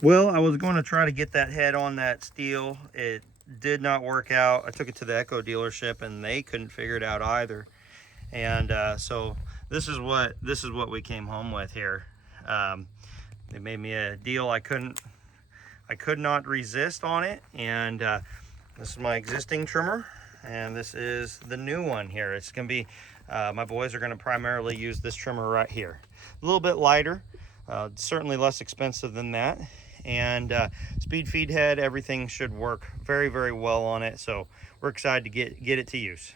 Well, I was going to try to get that head on that Stihl. It did not work out. I took it to the Echo dealership and they couldn't figure it out either. And so this is what we came home with here. They made me a deal I could not resist on it. And this is my existing trimmer, and this is the new one here. It's gonna be my boys are gonna primarily use this trimmer right here. A little bit lighter, certainly less expensive than that. And speed feed head, everything should work very, very well on it. So we're excited to get it to use.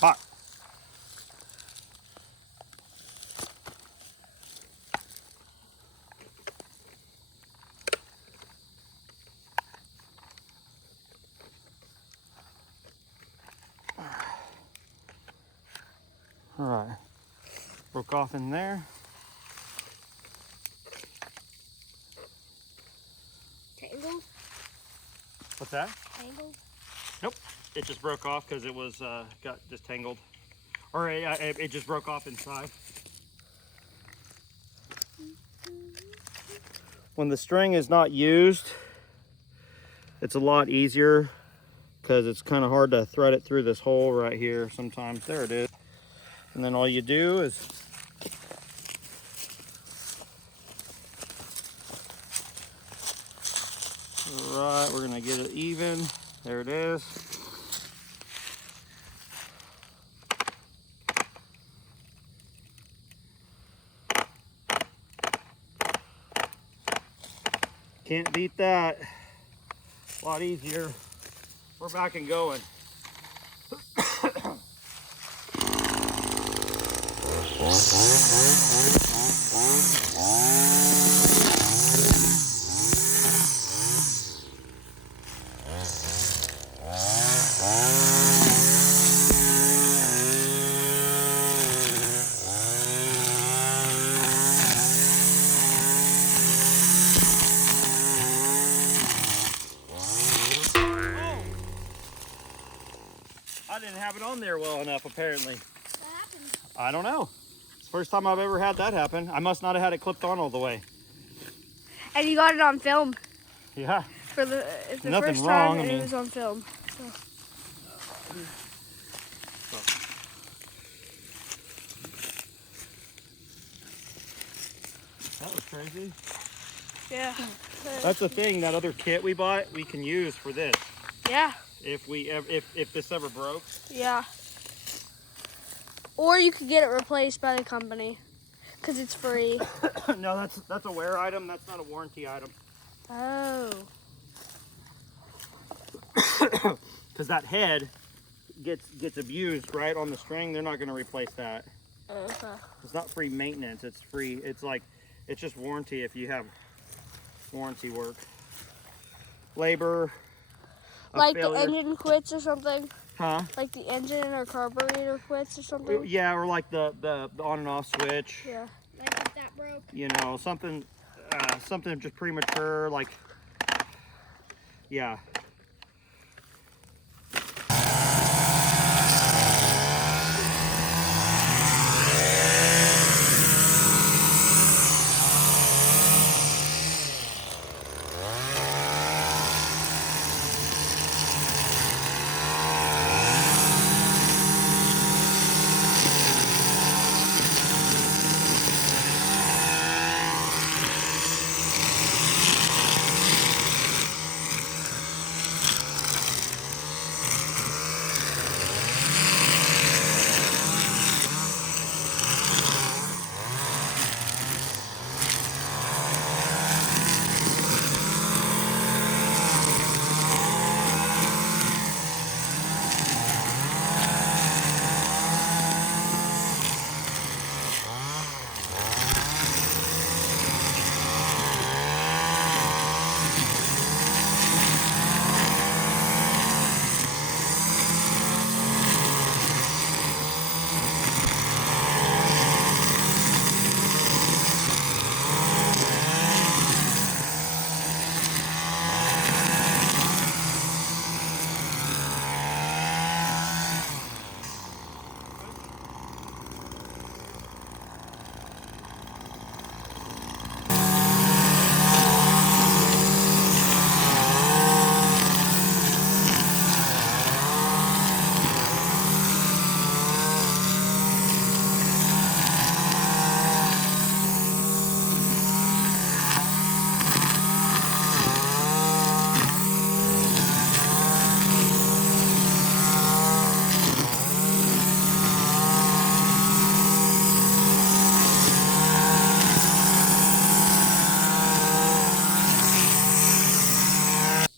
hot. All right, broke off in there. Tangled? What's that? Tangled? Nope, it just broke off because it was got just tangled, or it just broke off inside. When the string is not used, it's a lot easier because it's kind of hard to thread it through this hole right here sometimes. There it is. And then all you do is right, we're gonna get it even. There it is. Can't beat that. A lot easier. We're back and going. I didn't have it on there well enough, apparently. What happened? I don't know. It's the first time I've ever had that happen. I must not have had it clipped on all the way. And you got it on film. Yeah. For the Nothing first wrong, time, I and mean. it was on film. So. That was crazy. Yeah. That's the thing, that other kit we bought, we can use for this. Yeah. If this ever broke. Yeah. Or you could get it replaced by the company, because it's free. No, that's a wear item. That's not a warranty item. Oh. Because that head gets abused right on the string. They're not going to replace that. Okay. It's not free maintenance. It's free. It's just warranty if you have warranty work. Labor. Like failure. the engine quits or something? Huh? Like the engine or carburetor quits or something? Yeah, or like the on and off switch. Yeah. Like if that broke? You know, something just premature, like, yeah.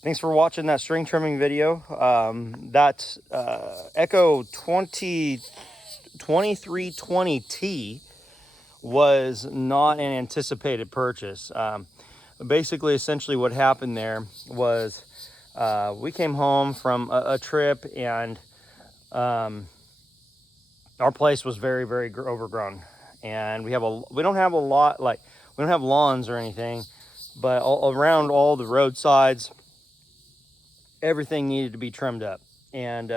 Thanks for watching that string trimming video. That Echo 2320T was not an anticipated purchase. Basically, essentially what happened there was we came home from a trip, and our place was very overgrown, and we don't have a lot, like we don't have lawns or anything, but around all the roadsides, everything needed to be trimmed up. And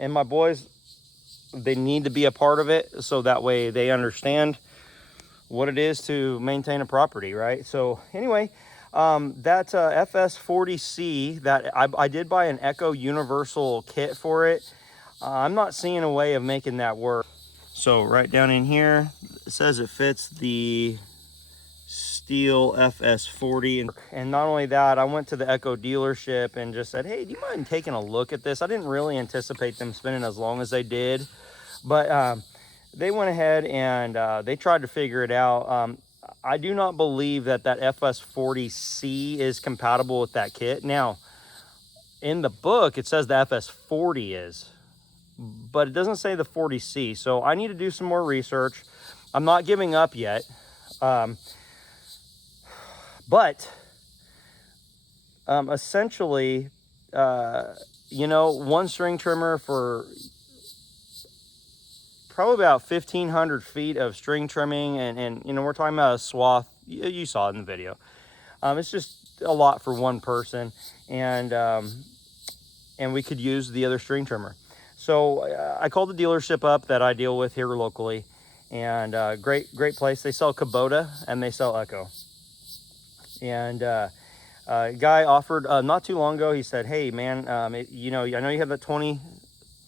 my boys, they need to be a part of it, so that way they understand what it is to maintain a property, right? So anyway, that FS40C, that I did buy an Echo Universal kit for it. I'm not seeing a way of making that work. So right down in here, it says it fits the Stihl FS40. And not only that, I went to the Echo dealership and just said, hey, do you mind taking a look at this? I didn't really anticipate them spending as long as they did, but they went ahead and they tried to figure it out. I do not believe that FS40C is compatible with that kit. Now, in the book, it says the FS40 is, but it doesn't say the 40C. So I need to do some more research. I'm not giving up yet. But essentially, you know, one string trimmer for probably about 1,500 feet of string trimming, and you know, we're talking about a swath. You saw it in the video. It's just a lot for one person, and we could use the other string trimmer. So I called the dealership up that I deal with here locally, and great place. They sell Kubota and they sell Echo. And guy offered not too long ago. He said, hey man, you know, I know you have the 20,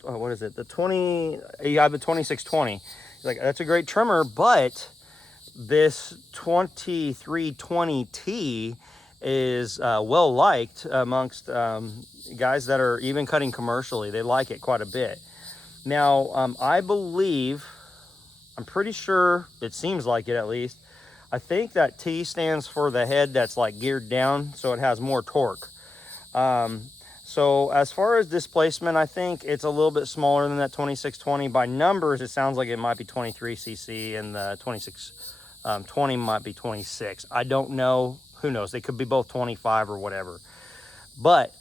what is it, the 20, you have the 2620. He's like, that's a great trimmer, but this 2320T is well liked amongst guys that are even cutting commercially. They like it quite a bit. Now I believe, I'm pretty sure, it seems like it at least, I think that T stands for the head that's like geared down, so it has more torque. So as far as displacement, I think it's a little bit smaller than that 2620. By numbers, it sounds like it might be 23 cc, and the 2620 might be 26. I don't know. Who knows? They could be both 25 or whatever. But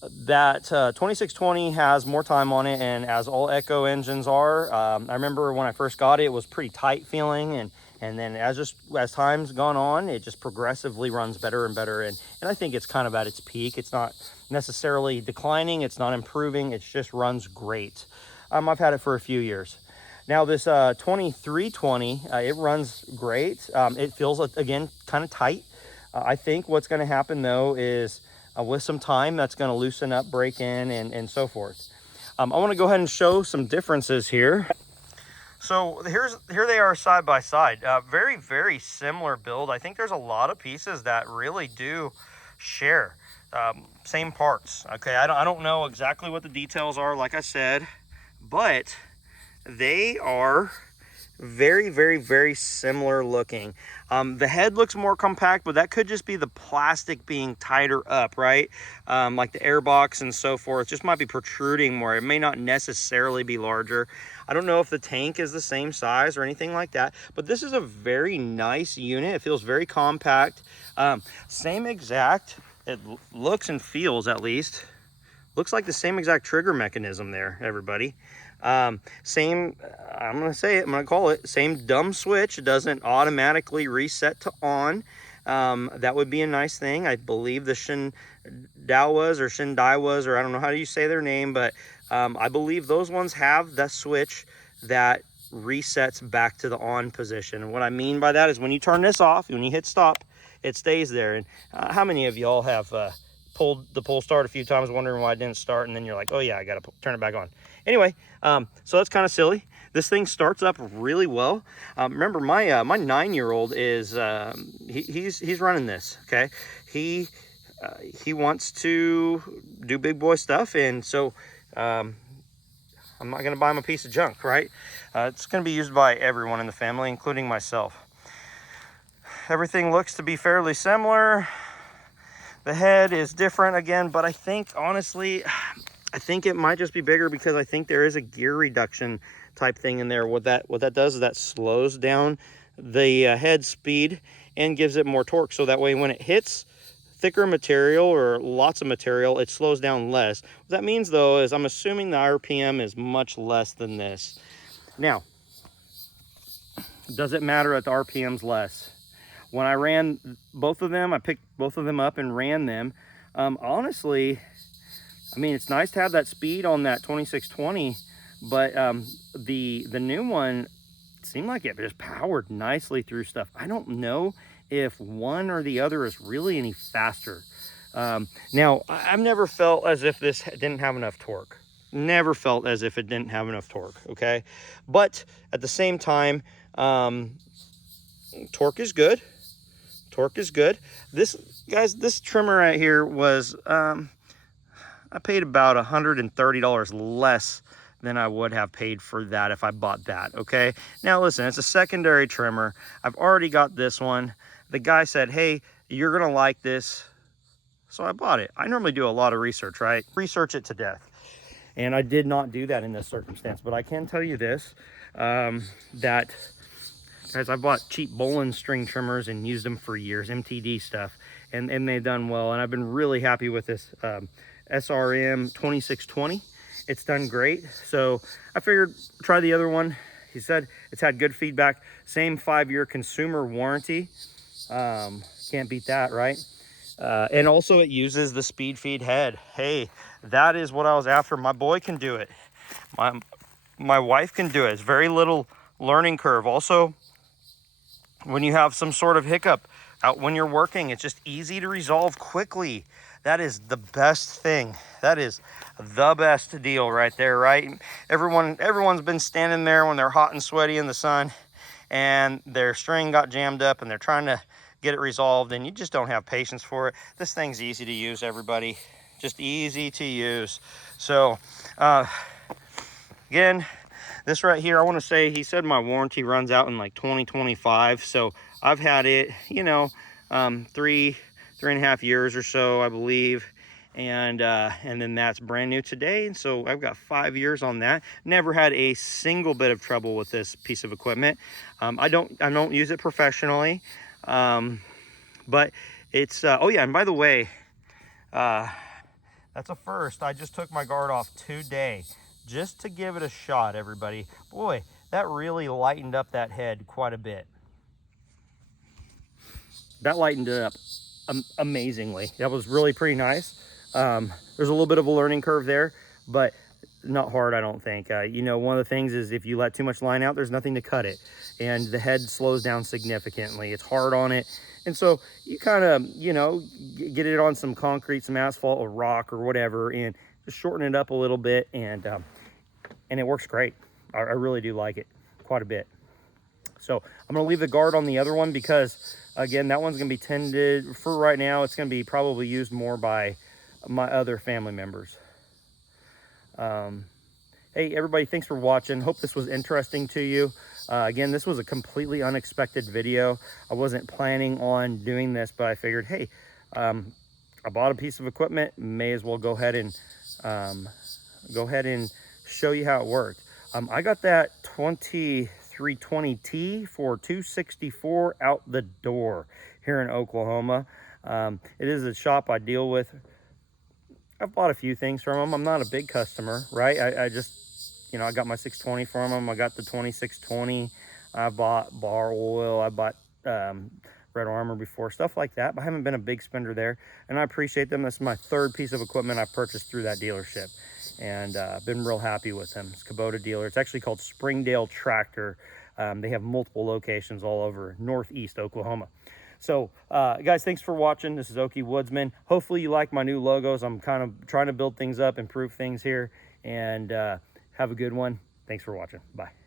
that 2620 has more time on it, and as all Echo engines are, I remember when I first got it, it was pretty tight feeling, and then as time's gone on, it just progressively runs better and better. And I think it's kind of at its peak. It's not necessarily declining. It's not improving. It just runs great. I've had it for a few years. Now this 2320, it runs great. It feels, again, kind of tight. I think what's going to happen though is with some time, that's going to loosen up, break in, and so forth. I want to go ahead and show some differences here. So here they are side by side. Very similar build. I think there's a lot of pieces that really do share same parts. Okay, I don't know exactly what the details are, like I said, but they are very similar looking. The head looks more compact, but that could just be the plastic being tighter up, right? Like the airbox and so forth just might be protruding more. It may not necessarily be larger. I don't know if the tank is the same size or anything like that, but this is a very nice unit. It feels very compact. Same exact, it looks and feels, at least looks like the same exact trigger mechanism there, everybody. Same, I'm gonna say it, I'm gonna call it, same dumb switch. It doesn't automatically reset to on. That would be a nice thing. I believe the Shindaiwas, or I don't know how you say their name, but I believe those ones have that switch that resets back to the on position. And what I mean by that is when you turn this off, when you hit stop, it stays there. And how many of y'all have pulled the pull start a few times wondering why it didn't start, and then you're like, oh yeah, I gotta turn it back on. Anyway, so that's kind of silly. This thing starts up really well. Remember, my 9-year-old is he's running this. Okay, he wants to do big boy stuff, and so I'm not gonna buy him a piece of junk, right? It's gonna be used by everyone in the family, including myself. Everything looks to be fairly similar. The head is different again, but I think honestly, I think it might just be bigger because I think there is a gear reduction type thing in there. What that does is that slows down the head speed and gives it more torque. So that way when it hits thicker material or lots of material, it slows down less. What that means though is I'm assuming the RPM is much less than this. Now, does it matter that the RPM's less? When I ran both of them, I picked both of them up and ran them. Honestly, I mean, it's nice to have that speed on that 2620, but the new one seemed like it just powered nicely through stuff. I don't know if one or the other is really any faster. Now, I've never felt as if this didn't have enough torque. Never felt as if it didn't have enough torque, okay? But at the same time, torque is good. Torque is good. This, guys, this trimmer right here was, I paid about $130 less than I would have paid for that if I bought that, okay? Now listen, it's a secondary trimmer. I've already got this one. The guy said, hey, you're gonna like this. So I bought it. I normally do a lot of research, right? Research it to death. And I did not do that in this circumstance, but I can tell you this, that, guys, I bought cheap bowling string trimmers and used them for years, MTD stuff, and they've done well. And I've been really happy with this SRM-2620. It's done great. So I figured try the other one. He said it's had good feedback. Same 5-year consumer warranty. Can't beat that, right? And also it uses the speed feed head. Hey, that is what I was after. My boy can do it. My wife can do it. It's very little learning curve. Also, when you have some sort of hiccup out when you're working, it's just easy to resolve quickly. That is the best thing. That is the best deal right there, right? Everyone's been standing there when they're hot and sweaty in the sun and their string got jammed up and they're trying to get it resolved and you just don't have patience for it. This thing's easy to use, everybody. Just easy to use. So, again, this right here, I want to say, he said my warranty runs out in like 2025. So I've had it, you know, 3.5 years or so, I believe. And then that's brand new today. And so I've got 5 years on that. Never had a single bit of trouble with this piece of equipment. I don't use it professionally. But it's, oh yeah, and by the way, that's a first. I just took my guard off today just to give it a shot, everybody. Boy, that really lightened up that head quite a bit. That lightened it up amazingly. That was really pretty nice. There's a little bit of a learning curve there, but not hard, I don't think. You know, one of the things is if you let too much line out, there's nothing to cut it. And the head slows down significantly. It's hard on it. And so you kind of, you know, get it on some concrete, some asphalt or rock or whatever, and just shorten it up a little bit. And it works great. I really do like it quite a bit. So I'm going to leave the guard on the other one because, again, that one's going to be tended for right now. It's going to be probably used more by my other family members. Hey, everybody, thanks for watching. Hope this was interesting to you. Again, this was a completely unexpected video. I wasn't planning on doing this, but I figured, hey, I bought a piece of equipment. May as well go ahead and show you how it worked. I got that 2320T for $264 out the door here in Oklahoma. It is a shop I deal with. I've bought a few things from them. I'm not a big customer, right? I just, you know, I got my 620 from them. I got the 2620. I bought bar oil. I bought Red Armor before, stuff like that. But I haven't been a big spender there, and I appreciate them. That's my third piece of equipment I've purchased through that dealership, and been real happy with them. It's a Kubota dealer. It's actually called Springdale Tractor. They have multiple locations all over Northeast Oklahoma. So, guys, thanks for watching. This is Okie Woodsman. Hopefully you like my new logos. I'm kind of trying to build things up, improve things here, and have a good one. Thanks for watching. Bye.